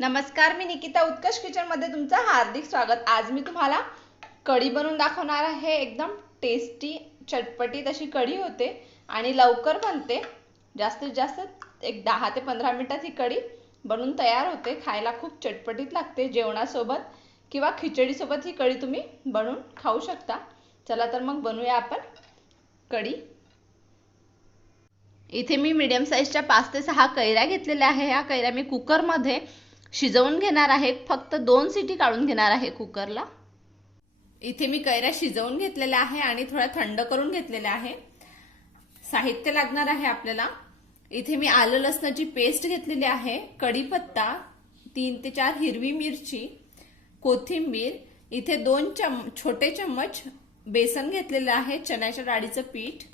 नमस्कार, मी निकिता उत्कर्ष किचन मध्ये तुमचं हार्दिक स्वागत। आज मी तुम्हाला कढी बनवून दाखवणार आहे। एकदम टेस्टी चटपटीत अशी कढी होते आणि लवकर बनते। जास्तीत जास्त एक 10 ते 15 मिनिटात ही कढी बनून तयार होते। खायला खूप चटपटीत लागते। जेवणासोबत किंवा खिचडी सोबत ही कढी तुम्ही बनवून खाऊ शकता। चला तर मग बनवूया आपण कढी। इथे मी मीडियम साइजच्या 5 ते 6 कैऱ्या घेतलेल्या आहे। ह्या कैऱ्या मी कुकर मध्ये शिजवून घेणार आहे। फक्त 2 सिटी काढून घेणार आहे कुकरला। इथे मी कैऱ्या शिजवून घेतलेल्या आहे आणि थोड्या थंड करून घेतलेल्या आहे। साहित्य लागणार आहे आपल्याला। इथे मी आलं लसणाची पेस्ट घेतलेली आहे, कढीपत्ता, 3 ते 4 हिरवी मिरची, कोथिंबीर, इथे 2 छोटे चम्मच बेसन घेतलेले आहे, चण्याच्या डाळीचं पीठ,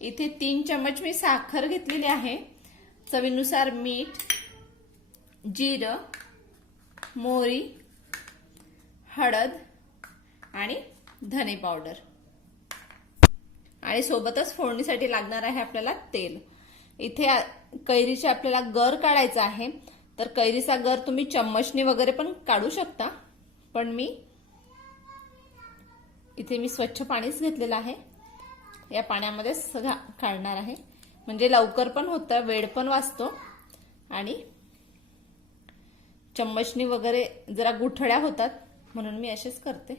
इथे 3 चम्मच मी साखर घेतलेली आहे, चवीनुसार मीठ, जिरं, मोहरी, हळद आणि धने पावडर आणि सोबतच फोडणीसाठी लागणार आहे आपल्याला तेल। इथे कैरीचे आपल्याला गर काढायचा आहे, तर कैरीचा गर तुम्ही चम्मचनी वगैरे पण काढू शकता, पण मी इथे स्वच्छ पाणीच घेतलेलं आहे। या पाण्यामध्ये सगळं काढणार आहे, म्हणजे लवकर पण होतं, वेळ पण वाचतो आणि चम्मचनी वगैरे जरा गुठळ्या होतात, म्हणून मी असेच करते।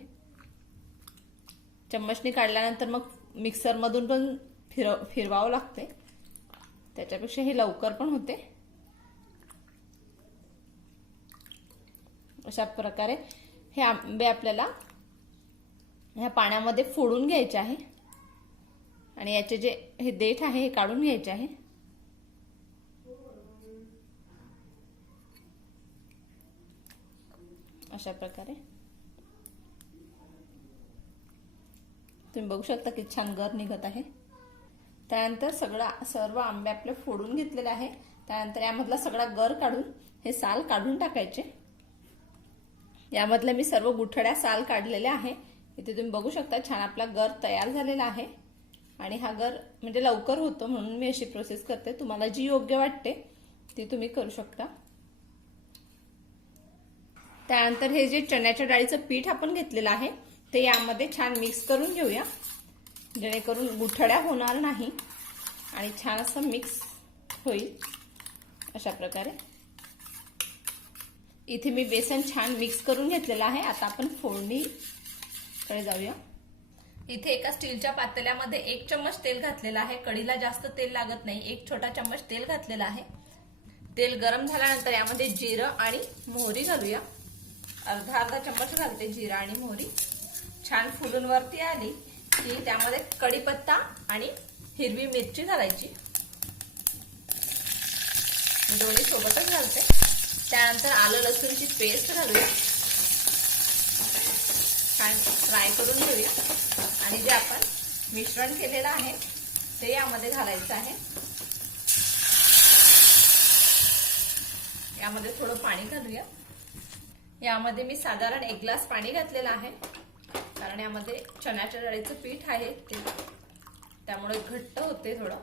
चम्मचनी काढल्यानंतर मग मिक्सर मधून पण फिरवावं लागते, त्याच्यापेक्षा हे लवकर पण होते। अशा प्रकारे हे आंबे आपल्याला ह्या पाण्यामध्ये फोडून घ्यायचे आहे आणि याचे जे हे देठ आहे हे काढून घ्यायचे आहे। अशा प्रकारे तुम्ही बघू शकता की छान गर निघत आहे। त्यानंतर सर्व आंबे आपले फोडून घेतलेले आहे। त्यानंतर यामधला सगळा गर काढून हे साल काढून टाकायचे। यामधले मी सर्व गुठळ्या साल काढलेले आहे। इथे तुम्ही बघू शकता छान आपला गर तयार झालेला आहे आणि हा गर म्हणजे लवकर होतो, म्हणून मी अशी प्रोसेस करते। तुम्हाला जी योग्य वाटते ती तुम्ही करू शकता। त्यानंतर हे जे चण्याच्या डाळीचं पीठ आपण घेतलेलं आहे ते यामध्ये छान मिक्स करून घेऊया, जेणेकरून गुठळ्या होणार नाही आणि छान असं मिक्स होईल। अशा प्रकारे इथे मी बेसन छान मिक्स करून घेतलेलं आहे। आता आपण फोडणीकडे जाऊया। इथे एका स्टीलच्या पातेल्यामध्ये 1 चम्मच तेल घातलेलं आहे। कढीला जास्त तेल लागत नाही, 1 छोटा चम्मच तेल घातलेलं आहे। तेल गरम झाल्यानंतर यामध्ये जिरं आणि मोहरी घालूया। अर्धा चम्मच घालते जिरा आणि मोहरी। छान फुलून वरती आली की त्यामध्ये कढीपत्ता आणि हिरवी मिरची घालायची, दोन्ही सोबतच घालते। त्यानंतर आलं लसूणची पेस्ट घालूया, छान फ्राय करून घेऊया आणि जे आपण मिश्रण केलेलं आहे ते यामध्ये घालायचं आहे। यामध्ये थोडं पाणी घालूया। यामध्ये मी साधारण 1 ग्लास पाणी घातलेलं आहे, कारण यामध्ये चण्याच्या डाळीचं पीठ आहे त्यामुळे घट्ट होते थोडं।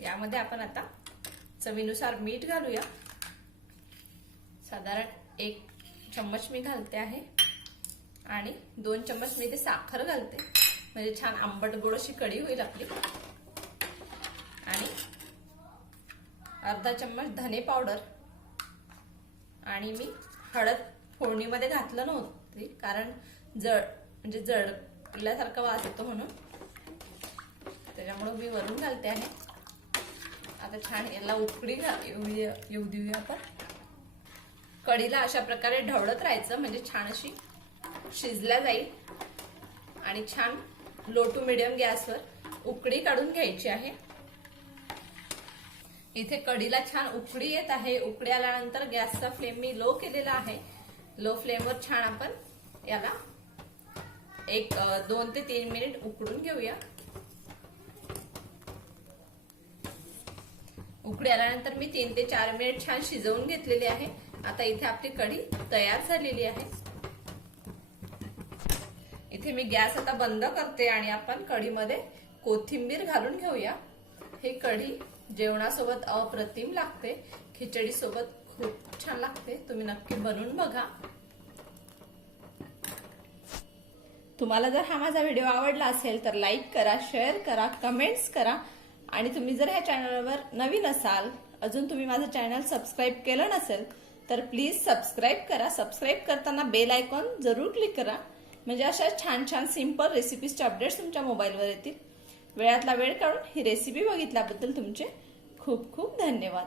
यामध्ये आपण आता चवीनुसार मीठ घालूया। साधारण 1 चम्मच मी घालते आहे आणि 2 चम्मच मी ते साखर घालते, म्हणजे छान आंबट गोड अशी कढी होईल आपली। आणि अर्धा चम्मच धने पावडर आणि मी हळद फोडणीमध्ये घातलं नव्हती, कारण जळल्यासारखा वास येतो म्हणून, त्याच्यामुळे मी वरून घालते आहे। आता छान याला उकळी येऊ देऊया आपण। कढीला अशा प्रकारे ढवळत राहायचं, म्हणजे छान अशी शिजल्या जाईल आणि छान लो टू मिडियम गॅसवर उकळी काढून घ्यायची आहे। इथे कढीला छान उकळी येत आहे। उकळी आल्यानंतर गॅसचा फ्लेम मी लो केलेला आहे। लो फ्लेमवर छान आपण याला 2 ते 3 मिनिट उकडून घेऊया। उकळी आल्यानंतर मी 3 ते 4 मिनिट छान शिजवून घेतलेली आहे। आता इथे आपली कढी तयार झालेली आहे। इथे मी गॅस आता बंद करते आणि आपण कढीमध्ये कोथिंबीर घालून घेऊया। ही कढी जेवणासोबत अप्रतिम लागते, खिचडी सोबत खूप छान लागते, तुम्ही नक्की बनवून बघा. तुम्हाला जर हा माझा व्हिडिओ आवडला असेल तर लाईक करा, शेअर करा, कमेंट्स करा. आणि तुम्ही जर ह्या चॅनलवर नवीन असाल, अजून तुम्ही माझं चॅनल सबस्क्राईब केलं नसेल तर प्लीज सबस्क्राईब करा. सबस्क्राईब करताना बेल आयकॉन जरूर क्लिक करा, म्हणजे अशा छान छान सिंपल रेसिपीजचे अपडेट्स तुमच्या मोबाईलवर येतील. वेळातला वेळ काढून ही रेसिपी बघितल्याबद्दल तुमचे खूप खूप धन्यवाद.